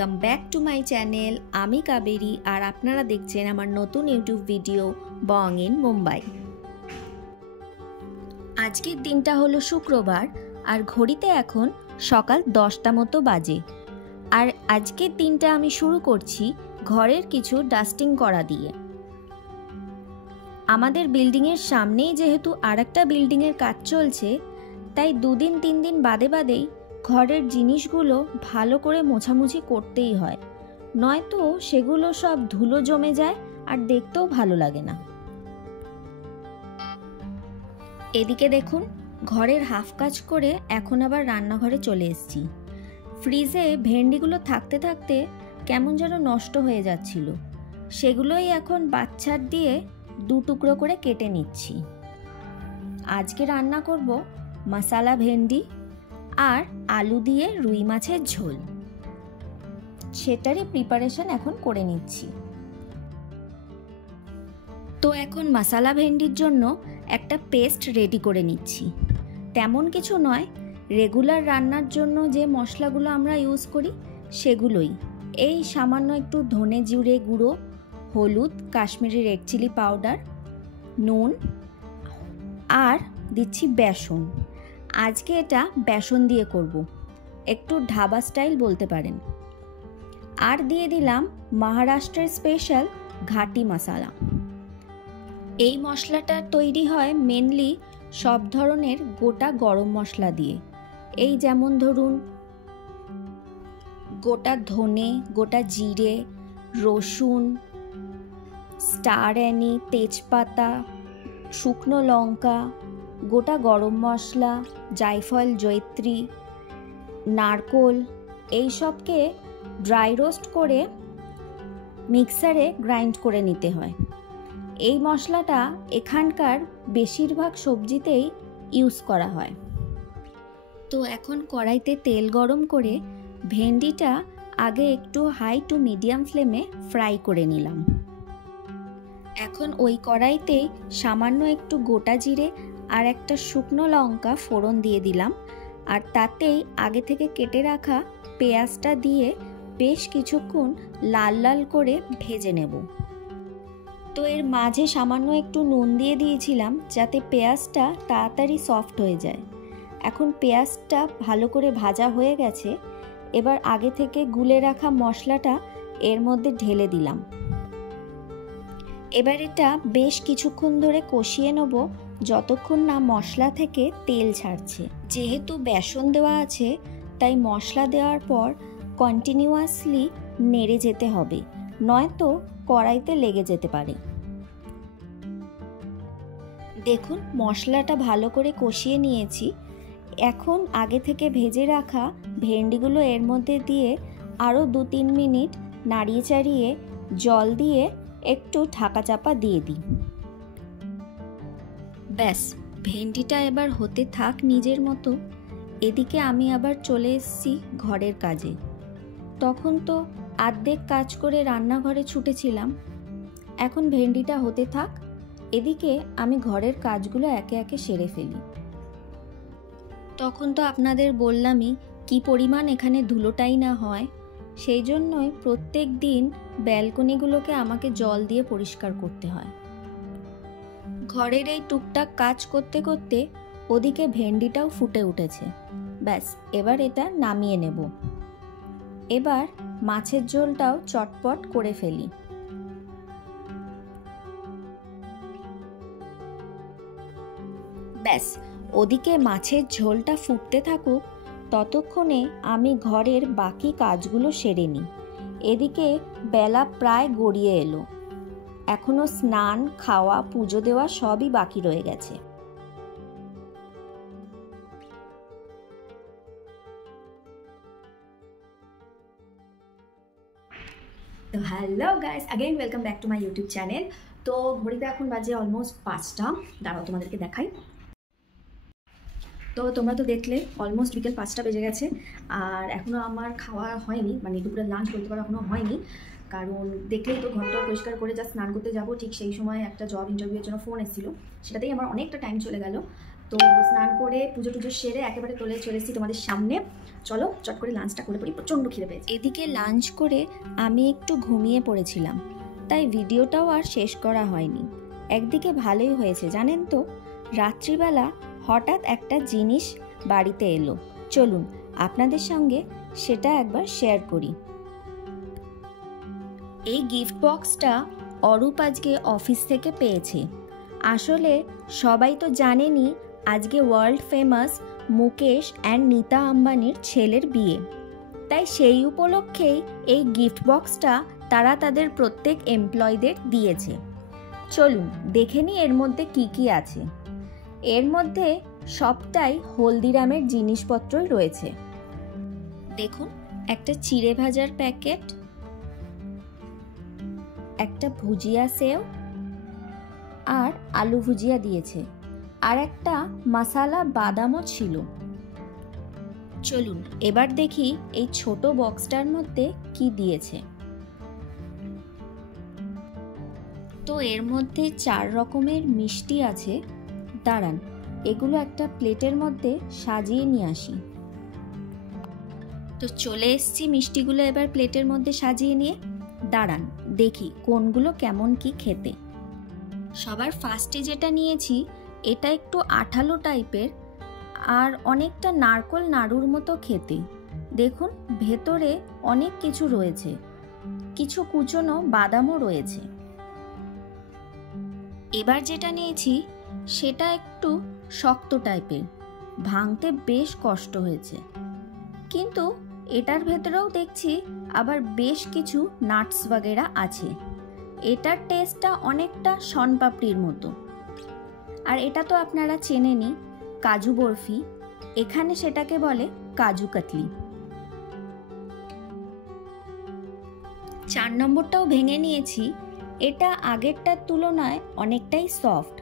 Welcome back to my channel. আমি কাবেরী আর আপনারা দেখছেন আমার নতুন YouTube video Bong in Mumbai. আজকের দিনটা হলো শুক্রবার আর ঘড়িতে এখন সকাল 10টা মতো বাজে। আর আজকের দিনটা আমি শুরু করছি ঘরের কিছু ডাস্টিং করা দিয়ে। আমাদের বিল্ডিংয়ের সামনেই যেহেতু আরেকটা বিল্ডিংয়ের কাজ চলছে, তাই 2 দিন 3 দিন বাদে বাদেই ঘরের জিনিসগুলো ভালো করে মোছামুছি করতেই হয়, নয়তো সেগুলো সব ধুলো জমে যায় আর দেখতেও ভালো লাগে না। এদিকে দেখুন, ঘরের হাফ কাজ করে এখন আবার রান্নাঘরে চলে এসেছি। ফ্রিজে ভেন্ডিগুলো থাকতে থাকতে কেমন যেন নষ্ট হয়ে যাচ্ছিল, সেগুলোই এখন বাচ্চার দিয়ে 2 টুকরো করে কেটে নিচ্ছি। আজকে রান্না করব মশালা ভেন্ডি আর আলু দিয়ে রুই মাছের ঝোল, সেটারই প্রিপারেশন এখন করে নিচ্ছি। তো এখন মশালা ভেন্ডির জন্য একটা পেস্ট রেডি করে নিচ্ছি। তেমন কিছু নয়, রেগুলার রান্নার জন্য যে মশলাগুলো আমরা ইউজ করি সেগুলোই। এই সামান্য একটু ধনে জিরে গুঁড়ো, হলুদ, কাশ্মীরি রেড চিলি পাউডার, নুন আর দিচ্ছি বেসন। আজকে এটা বেসন দিয়ে করব, একটু ধাবা স্টাইল বলতে পারেন। আর দিয়ে দিলাম মহারাষ্ট্রের স্পেশাল ঘাটি মশলা। এই মশলাটা তৈরি হয় মেনলি সব ধরনের গোটা গরম মশলা দিয়ে। এই যেমন ধরুন গোটা ধনে, গোটা জিরে, রসুন, স্টার অ্যানি, তেজপাতা, শুকনো লঙ্কা, গোটা গরম মশলা, জায়ফল, জয়িত্রী, নারকোল, এই সবকে ড্রাই রোস্ট করে মিক্সারে গ্রাইন্ড করে নিতে হয়। এই মশলাটা এখানকার বেশিরভাগ সবজিতেই ইউজ করা হয়। তো এখন কড়াইতে তেল গরম করে ভেন্ডিটা আগে একটু হাই টু মিডিয়াম ফ্লেমে ফ্রাই করে নিলাম। এখন ওই কড়াইতেই সামান্য একটু গোটা জিরে আর একটা শুকনো লঙ্কা ফোড়ন দিয়ে দিলাম, আর তাতেই আগে থেকে কেটে রাখা পেঁয়াজটা দিয়ে বেশ কিছুক্ষণ লাল লাল করে ভেজে নেব। তো এর মাঝে সামান্য একটু নুন দিয়ে দিয়েছিলাম যাতে পেঁয়াজটা তাড়াতাড়ি সফট হয়ে যায়। এখন পেঁয়াজটা ভালো করে ভাজা হয়ে গেছে, এবার আগে থেকে গুলে রাখা মশলাটা এর মধ্যে ঢেলে দিলাম। এবার এটা বেশ কিছুক্ষণ ধরে কষিয়ে নেব যতক্ষণ না মশলা থেকে তেল ছাড়ছে। যেহেতু বেসন দেওয়া আছে তাই মশলা দেওয়ার পর কন্টিনিউয়াসলি নেড়ে যেতে হবে, নয়তো কড়াইতে লেগে যেতে পারে। দেখুন, মশলাটা ভালো করে কষিয়ে নিয়েছি। এখন আগে থেকে ভেজে রাখা ভেন্ডিগুলো এর মধ্যে দিয়ে আরও 2-3 মিনিট নাড়িয়ে চাড়িয়ে জল দিয়ে একটু ঢাকা চাপা দিয়ে দিই। ব্যাস, ভেন্ডিটা এবার হতে থাক নিজের মতো। এদিকে আমি আবার চলে এসেছি ঘরের কাজে। তখন তো অর্ধেক কাজ করে রান্নাঘরে ছুটেছিলাম, এখন ভেন্ডিটা হতে থাক, এদিকে আমি ঘরের কাজগুলো একে একে সেরে ফেলি। তখন তো আপনাদের বললামই কি পরিমাণ এখানে ধুলোটাই না হয়, সেই জন্যই প্রত্যেক দিন ব্যালকনিগুলোকে আমাকে জল দিয়ে পরিষ্কার করতে হয়। ঘরের এই টুকটাক কাজ করতে করতে ওদিকে ভেন্ডিটাও ফুটে উঠেছে। ব্যাস, এবার এটা নামিয়ে নেব। এবার মাছের ঝোলটাও চটপট করে ফেলি। ব্যাস, ওদিকে মাছের ঝোলটা ফুটতে থাকুক, ততক্ষণে আমি ঘরের বাকি কাজগুলো সেরে নিই। এদিকে বেলা প্রায় গড়িয়ে এলো, এখনো স্নান, খাওয়া, পুজো দেওয়া সবই বাকি রয়ে গেছে। তো hello guys, again welcome back to my YouTube channel. তো ঘড়িতে এখন বাজে অলমোস্ট 5টা। দাঁড়াও তোমাদেরকে দেখাই। তো তোমরা তো দেখলে অলমোস্ট বিকেল 5টা বেজে গেছে, আর এখনও আমার খাওয়া হয়নি, মানে দুপুরে লাঞ্চ বলতে পারো এখনও হয়নি। কারণ দেখলেই তো ঘরটা পরিষ্কার করে জাস্ট স্নান করতে যাবো, ঠিক সেই সময় একটা জব ইন্টারভিউয়ের জন্য ফোন এসেছিলো, সেটাতেই আমার অনেকটা টাইম চলে গেল। তো স্নান করে পুজো টুজো সেরে একেবারে চলে এসেছি তোমাদের সামনে। চলো চট করে লাঞ্চটা করে পড়ি, প্রচণ্ড খিদে পেয়েছে। এদিকে লাঞ্চ করে আমি একটু ঘুমিয়ে পড়েছিলাম, তাই ভিডিওটাও আর শেষ করা হয়নি। একদিকে ভালোই হয়েছে জানেন তো, রাত্রিবেলা হঠাৎ একটা জিনিস বাড়িতে এলো। চলুন আপনাদের সঙ্গে সেটা একবার শেয়ার করি। এই গিফট বক্সটা অরূপ আজকে অফিস থেকে পেয়েছে। আসলে সবাই তো জানেনই আজকে world famous Mukesh and Nita আম্বানির ছেলের বিয়ে, তাই সেই উপলক্ষেই এই গিফট বক্সটা তারা তাদের প্রত্যেক এমপ্লয়ীদের দিয়েছে। চলুন দেখে নিই এর মধ্যে কি কি আছে। এর মধ্যে সবটাই হলদিরামের জিনিসপত্রই রয়েছে। দেখুন, একটা চিড়ে ভাজার প্যাকেট, একটা ভুজিয়া সেও আর আলু ভুজিয়া দিয়েছে, আর একটা মশালা বাদামও ছিল। চলুন এবার দেখি এই ছোট বক্সটার মধ্যে কি দিয়েছে। তো এর মধ্যে 4 রকমের মিষ্টি আছে। দাঁড়ান, এগুলো একটা প্লেটের মধ্যে সাজিয়ে নিয়ে আসি। তো চলে এসছি মিষ্টিগুলো এবার প্লেটের মধ্যে সাজিয়ে নিয়ে। দাঁড়ান দেখি কোনগুলো কেমন কি খেতে। সবার ফার্স্টে যেটা নিয়েছি এটা একটু আঠালো টাইপের আর অনেকটা নারকোল নাড়ুর মতো খেতে। দেখুন ভেতরে অনেক কিছু রয়েছে, কিছু কুচনো বাদামও রয়েছে। এবার যেটা নিয়েছি সেটা একটু শক্ত টাইপের, ভাঙতে বেশ কষ্ট হয়েছে, কিন্তু এটার ভেতরেও দেখছি আবার বেশ কিছু নাটস বাগেরা আছে। এটার টেস্টটা অনেকটা শনপাপড়ির মতো। আর এটা তো আপনারা চেনেনই, কাজু বরফি, এখানে সেটাকে বলে কাজু কাতলি। 4 নম্বরটাও ভেঙে নিয়েছি। এটা আগেরটার তুলনায় অনেকটাই সফট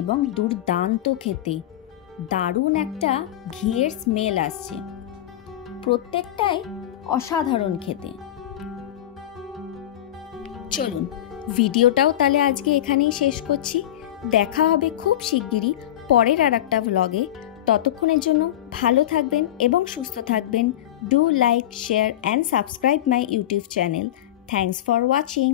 এবং দুর্দান্ত খেতে। দারুণ একটা ঘিয়ের স্মেল আসছে, প্রত্যেকটাই অসাধারণ খেতে। চলুন ভিডিওটাও তাহলে আজকে এখানেই শেষ করছি। দেখা হবে খুব শিগগিরই পরের আর একটা ভ্লগে। ততক্ষণের জন্য ভালো থাকবেন এবং সুস্থ থাকবেন। Do like, share and subscribe my YouTube channel. Thanks for watching.